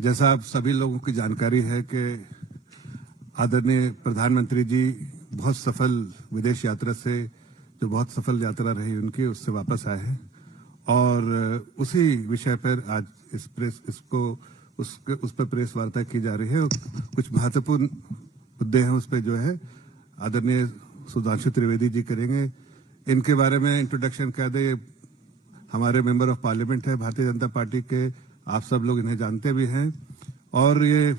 जैसा आप सभी लोगों की जानकारी है कि आदरणीय प्रधानमंत्री जी बहुत सफल विदेश यात्रा से जो बहुत सफल यात्रा रही उनकी उससे वापस आए हैं और उसी विषय पर आज उस पर प्रेस वार्ता की जा रही है। कुछ महत्वपूर्ण मुद्दे हैं उस पर जो है आदरणीय सुधांशु त्रिवेदी जी करेंगे। इनके बारे में इंट्रोडक्शन कह दे, हमारे मेंबर ऑफ पार्लियामेंट है भारतीय जनता पार्टी के, आप सब लोग इन्हें जानते भी हैं और ये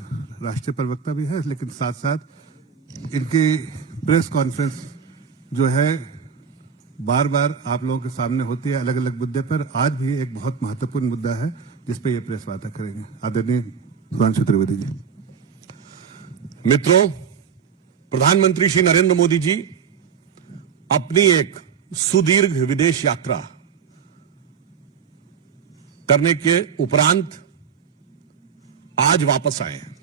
राष्ट्रीय प्रवक्ता भी है, लेकिन साथ साथ इनकी प्रेस कॉन्फ्रेंस जो है बार बार आप लोगों के सामने होती है अलग अलग मुद्दे पर। आज भी एक बहुत महत्वपूर्ण मुद्दा है जिस पे ये प्रेस वार्ता करेंगे। आदरणीय सुधांशु त्रिवेदी जी। मित्रों, प्रधानमंत्री श्री नरेंद्र मोदी जी अपनी एक सुदीर्घ विदेश यात्रा करने के उपरांत आज वापस आए हैं।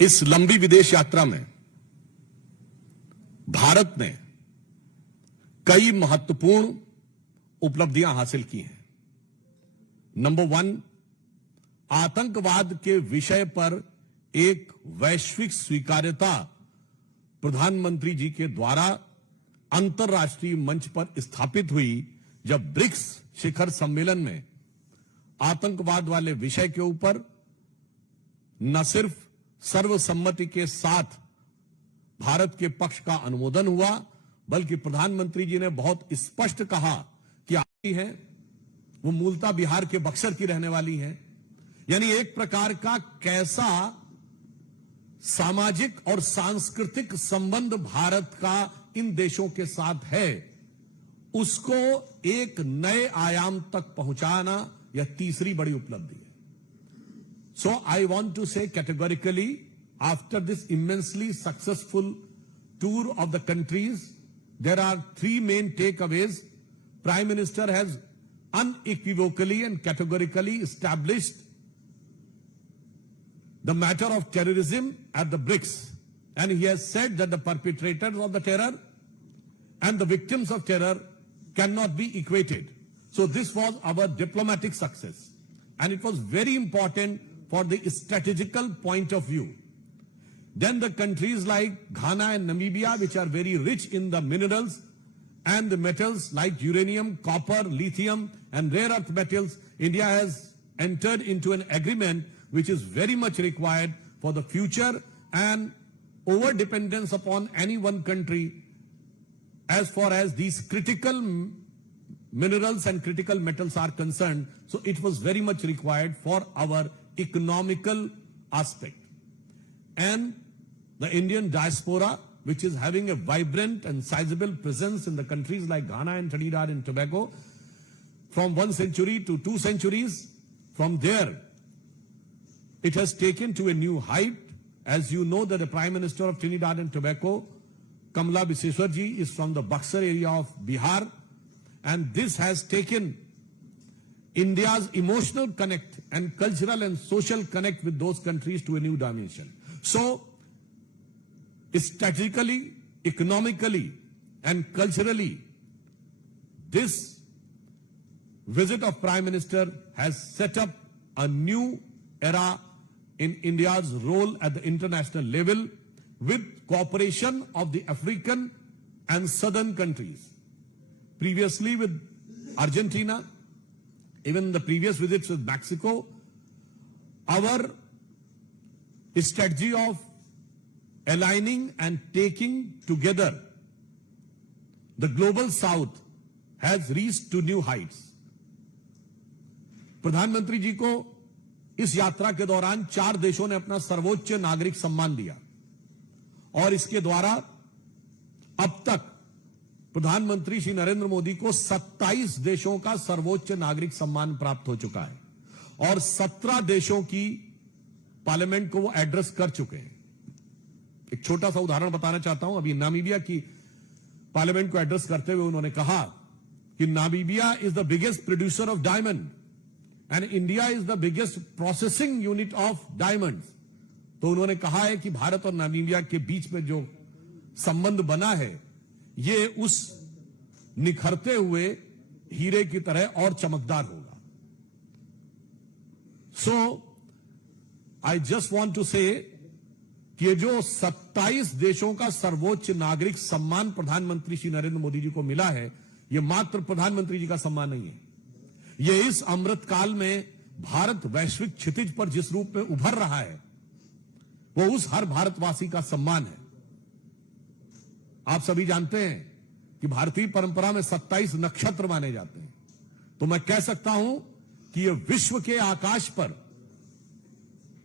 इस लंबी विदेश यात्रा में भारत ने कई महत्वपूर्ण उपलब्धियां हासिल की हैं। नंबर 1, आतंकवाद के विषय पर एक वैश्विक स्वीकार्यता प्रधानमंत्री जी के द्वारा अंतर्राष्ट्रीय मंच पर स्थापित हुई, जब ब्रिक्स शिखर सम्मेलन में आतंकवाद वाले विषय के ऊपर न सिर्फ सर्वसम्मति के साथ भारत के पक्ष का अनुमोदन हुआ, बल्कि प्रधानमंत्री जी ने बहुत स्पष्ट कहा कि आप हैं वो मूलतः बिहार के बक्सर की रहने वाली हैं। यानी एक प्रकार का कैसा सामाजिक और सांस्कृतिक संबंध भारत का इन देशों के साथ है, उसको एक नए आयाम तक पहुंचाना यह तीसरी बड़ी उपलब्धि है। So I want to say categorically, after this immensely successful tour of the countries, there are 3 main takeaways. Prime Minister has unequivocally and categorically established the matter of terrorism at the BRICS, and he has said that the perpetrators of the terror and the victims of terror cannot be equated. So this was our diplomatic success, and it was very important for the strategical point of view. Then the countries like Ghana and Namibia, which are very rich in the minerals and the metals like uranium, copper, lithium and rare earth metals, India has entered into an agreement which is very much required for the future, and over-dependence upon any one country as far as these critical minerals and critical metals are concerned. So it was very much required for our economical aspect. And the Indian diaspora, which is having a vibrant and sizable presence in the countries like Ghana and Trinidad and Tobago, from 1 century to 2 centuries, from there, it has taken to a new height. As you know that the Prime Minister of Trinidad and Tobago, Kamala Biseswarji, is from the Buxar area of Bihar, and this has taken India's emotional connect and cultural and social connect with those countries to a new dimension. So, strategically, economically, and culturally, this visit of Prime Minister has set up a new era in India's role at the international level, with cooperation of the African and southern countries. Previously with Argentina, even the previous visits with Mexico, our strategy of aligning and taking together the global south has reached to new heights. प्रधानमंत्री जी को इस यात्रा के दौरान 4 देशों ने अपना सर्वोच्च नागरिक सम्मान दिया, और इसके द्वारा अब तक प्रधानमंत्री श्री नरेंद्र मोदी को 27 देशों का सर्वोच्च नागरिक सम्मान प्राप्त हो चुका है, और 17 देशों की पार्लियामेंट को वो एड्रेस कर चुके हैं। एक छोटा सा उदाहरण बताना चाहता हूं। अभी नामीबिया की पार्लियामेंट को एड्रेस करते हुए उन्होंने कहा कि Namibia is the biggest producer of diamond and India is the biggest processing unit of diamonds. तो उन्होंने कहा है कि भारत और नामीबिया के बीच में जो संबंध बना है, ये उस निखरते हुए हीरे की तरह और चमकदार होगा। सो आई जस्ट वॉन्ट टू से कि ये जो 27 देशों का सर्वोच्च नागरिक सम्मान प्रधानमंत्री श्री नरेंद्र मोदी जी को मिला है, ये मात्र प्रधानमंत्री जी का सम्मान नहीं है। ये इस अमृत काल में भारत वैश्विक क्षितिज पर जिस रूप में उभर रहा है, वो उस हर भारतवासी का सम्मान है। आप सभी जानते हैं कि भारतीय परंपरा में 27 नक्षत्र माने जाते हैं, तो मैं कह सकता हूं कि ये विश्व के आकाश पर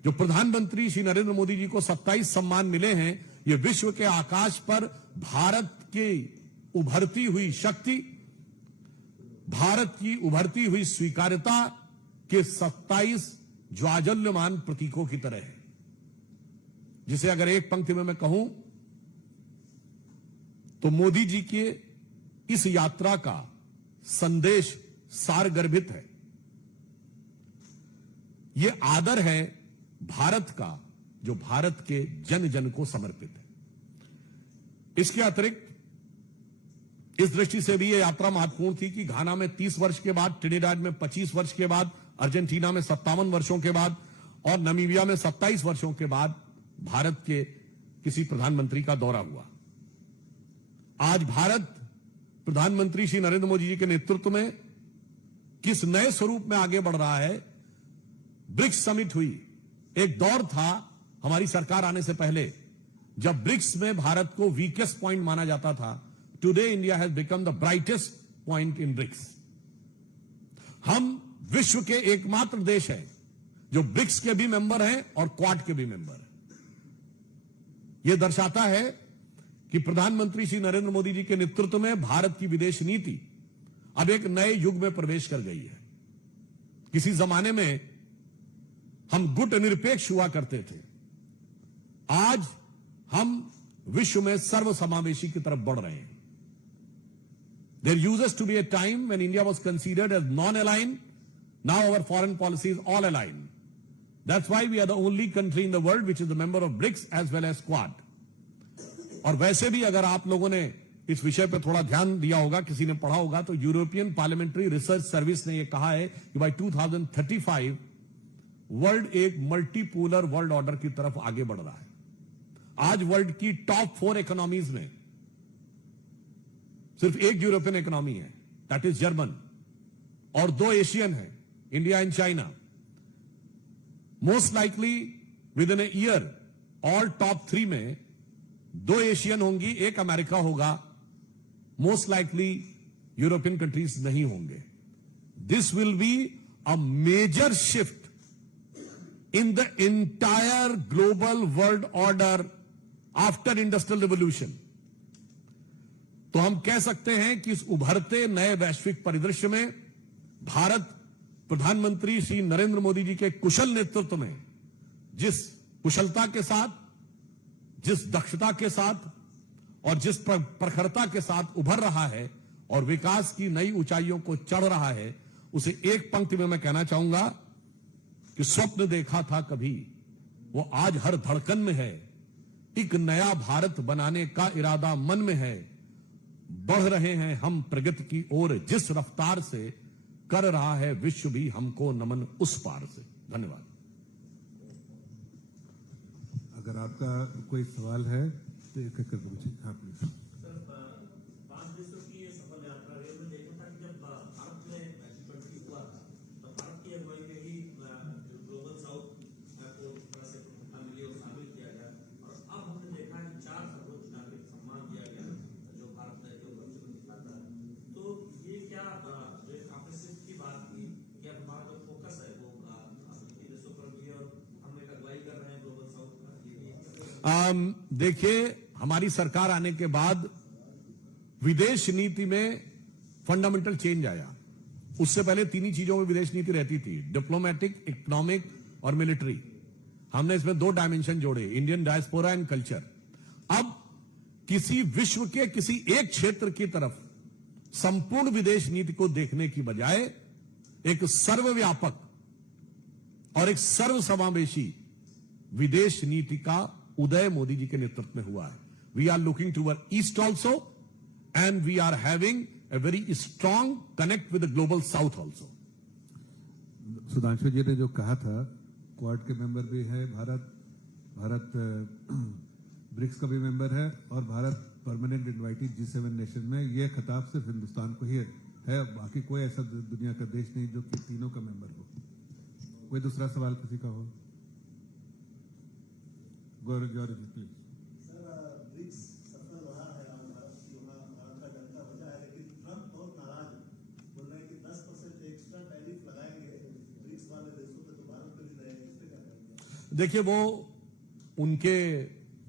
जो प्रधानमंत्री श्री नरेंद्र मोदी जी को 27 सम्मान मिले हैं, ये विश्व के आकाश पर भारत की उभरती हुई शक्ति, भारत की उभरती हुई स्वीकार्यता के 27 ज्वाजल्यमान प्रतीकों की तरह है, जिसे अगर एक पंक्ति में मैं कहूं तो मोदी जी के इस यात्रा का संदेश सारगर्भित है। यह आदर है भारत का, जो भारत के जन जन को समर्पित है। इसके अतिरिक्त इस दृष्टि से भी यह यात्रा महत्वपूर्ण थी कि घाना में 30 वर्ष के बाद, ट्रिनिडाद में 25 वर्ष के बाद, अर्जेंटीना में 57 वर्षों के बाद और नामीबिया में 27 वर्षों के बाद भारत के किसी प्रधानमंत्री का दौरा हुआ। आज भारत प्रधानमंत्री श्री नरेंद्र मोदी जी के नेतृत्व में किस नए स्वरूप में आगे बढ़ रहा है। ब्रिक्स समिट हुई, एक दौर था हमारी सरकार आने से पहले जब ब्रिक्स में भारत को वीकेस्ट पॉइंट माना जाता था। Today India has become the brightest point in BRICS. हम विश्व के एकमात्र देश हैं जो ब्रिक्स के भी मेंबर हैं और क्वाड के भी मेंबर हैं। यह दर्शाता है कि प्रधानमंत्री श्री नरेंद्र मोदी जी के नेतृत्व में भारत की विदेश नीति अब एक नए युग में प्रवेश कर गई है। किसी जमाने में हम गुट निरपेक्ष हुआ करते थे, आज हम विश्व में सर्वसमावेशी की तरफ बढ़ रहे हैं। There used to be a time when India was considered as non-aligned. Now our foreign policy is all aligned. That's why we are the only country in the world which is a member of BRICS as well as Quad. और वैसे भी अगर आप लोगों ने इस विषय पर थोड़ा ध्यान दिया होगा, किसी ने पढ़ा होगा, तो यूरोपियन पार्लियामेंट्री रिसर्च सर्विस ने यह कहा है कि बाय 2035 वर्ल्ड एक मल्टीपोलर वर्ल्ड ऑर्डर की तरफ आगे बढ़ रहा है। आज वर्ल्ड की टॉप 4 इकोनॉमीज में सिर्फ एक यूरोपियन इकोनॉमी है, दैट इज जर्मन, और 2 एशियन है, India and China. Most likely with in a year all top 3 में 2 एशियन होंगी, 1 अमेरिका होगा। मोस्ट लाइकली यूरोपियन कंट्रीज नहीं होंगे। This will be a major shift in the entire global world order after industrial revolution। तो हम कह सकते हैं कि इस उभरते नए वैश्विक परिदृश्य में भारत प्रधानमंत्री श्री नरेंद्र मोदी जी के कुशल नेतृत्व में जिस कुशलता के साथ, जिस दक्षता के साथ और जिस प्रखरता के साथ उभर रहा है और विकास की नई ऊंचाइयों को चढ़ रहा है, उसे एक पंक्ति में मैं कहना चाहूंगा कि स्वप्न देखा था कभी, वो आज हर धड़कन में है। एक नया भारत बनाने का इरादा मन में है। बढ़ रहे हैं हम प्रगति की ओर, जिस रफ्तार से कर रहा है विश्व भी हमको नमन उस पार से। धन्यवाद। अगर आपका कोई सवाल है तो एक एक करके पूछिए। हाँ प्लीज। देखिए, हमारी सरकार आने के बाद विदेश नीति में फंडामेंटल चेंज आया। उससे पहले 3 ही चीजों में विदेश नीति रहती थी, डिप्लोमेटिक, इकोनॉमिक और मिलिट्री। हमने इसमें 2 डायमेंशन जोड़े, इंडियन डायस्पोरा एंड कल्चर। अब किसी विश्व के किसी एक क्षेत्र की तरफ संपूर्ण विदेश नीति को देखने की बजाय एक सर्वव्यापक और एक सर्वसमावेशी विदेश नीति का उदय मोदी जी के नेतृत्व में हुआ है। We are looking toward east also and we are having a very strong connect with the global south also. Sudhanshu ji ने जो कहा था क्वाड के मेंबर भी है भारत ब्रिक्स का भी मेंबर है और Bharat permanent invited G7 nation में। ये खिताब सिर्फ हिंदुस्तान को ही है, बाकी कोई ऐसा दुनिया का देश नहीं जो कि तीनों का मेंबर हो। कोई दूसरा सवाल किसी का हो? गौरव जॉर्ज प्लीज। ब्रिक्स सफल रहा है और भारत का डंका बजा है, लेकिन ट्रंप बहुत नाराज है, बोल रहे हैं कि 10% एक्स्ट्रा टैरिफ लगाएंगे ब्रिक्स वाले देशों पे, तो भारत पे भी रहेगा, इस पे क्या करेंगे? देखिए, वो उनके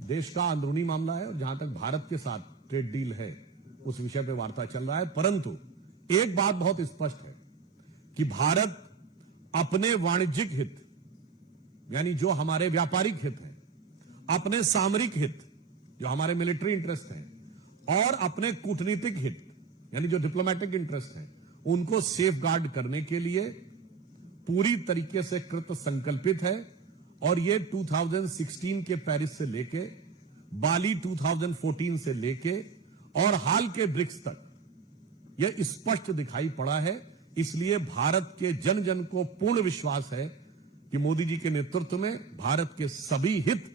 देश का अंदरूनी मामला है और जहां तक भारत के साथ ट्रेड डील है उस विषय पे वार्ता चल रहा है। परंतु एक बात बहुत स्पष्ट है कि भारत अपने वाणिज्यिक हित, यानी जो हमारे व्यापारिक हित हैं, अपने सामरिक हित जो हमारे मिलिट्री इंटरेस्ट हैं, और अपने कूटनीतिक हित यानी जो डिप्लोमेटिक इंटरेस्ट हैं, उनको सेफ गार्ड करने के लिए पूरी तरीके से कृत संकल्पित है। और ये 2016 के पेरिस से लेके बाली 2014 से लेके और हाल के ब्रिक्स तक यह स्पष्ट दिखाई पड़ा है। इसलिए भारत के जन जन को पूर्ण विश्वास है कि मोदी जी के नेतृत्व में भारत के सभी हित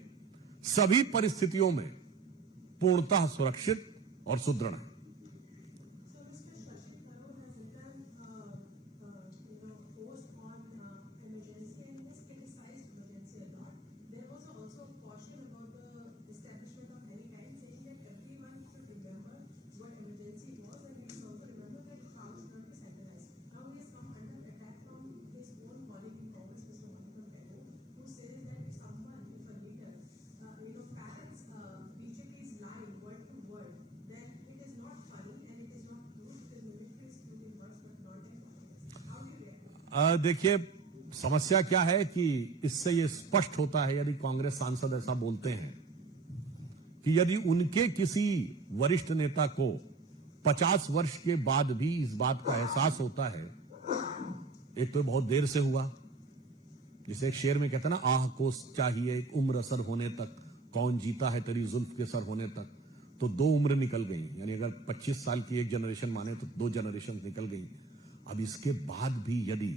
सभी परिस्थितियों में पूर्णतः सुरक्षित और सुदृढ़ है। देखिए, समस्या क्या है कि इससे यह स्पष्ट होता है, यदि कांग्रेस सांसद ऐसा बोलते हैं कि यदि उनके किसी वरिष्ठ नेता को 50 वर्ष के बाद भी इस बात का एहसास होता है, एक तो बहुत देर से हुआ, जिसे एक शेर में कहते हैं ना, आह को चाहिए एक उम्र असर होने तक, कौन जीता है तेरी जुल्फ के सर होने तक। तो 2 उम्र निकल गई, यानी अगर 25 साल की एक जनरेशन माने तो 2 जनरेशन निकल गई। अब इसके बाद भी यदि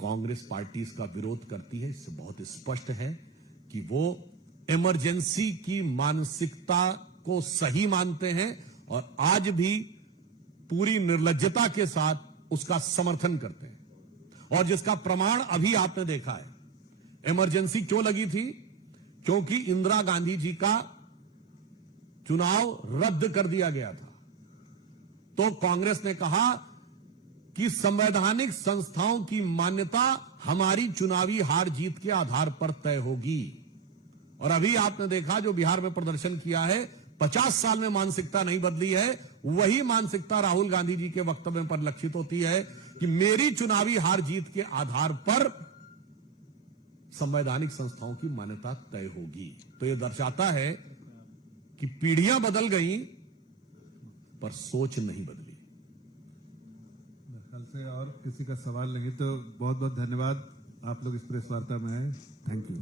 कांग्रेस पार्टी इसका विरोध करती है, इससे बहुत स्पष्ट है कि वो इमरजेंसी की मानसिकता को सही मानते हैं और आज भी पूरी निर्लज्जता के साथ उसका समर्थन करते हैं। और जिसका प्रमाण अभी आपने देखा है। इमरजेंसी क्यों लगी थी? क्योंकि इंदिरा गांधी जी का चुनाव रद्द कर दिया गया था। तो कांग्रेस ने कहा कि संवैधानिक संस्थाओं की मान्यता हमारी चुनावी हार जीत के आधार पर तय होगी। और अभी आपने देखा जो बिहार में प्रदर्शन किया है, 50 साल में मानसिकता नहीं बदली है। वही मानसिकता राहुल गांधी जी के वक्तव्य पर लक्षित होती है कि मेरी चुनावी हार जीत के आधार पर संवैधानिक संस्थाओं की मान्यता तय होगी। तो यह दर्शाता है कि पीढ़ियां बदल गई पर सोच नहीं बदली। कल से और किसी का सवाल नहीं, तो बहुत बहुत धन्यवाद, आप लोग इस प्रेस वार्ता में आए। Thank you.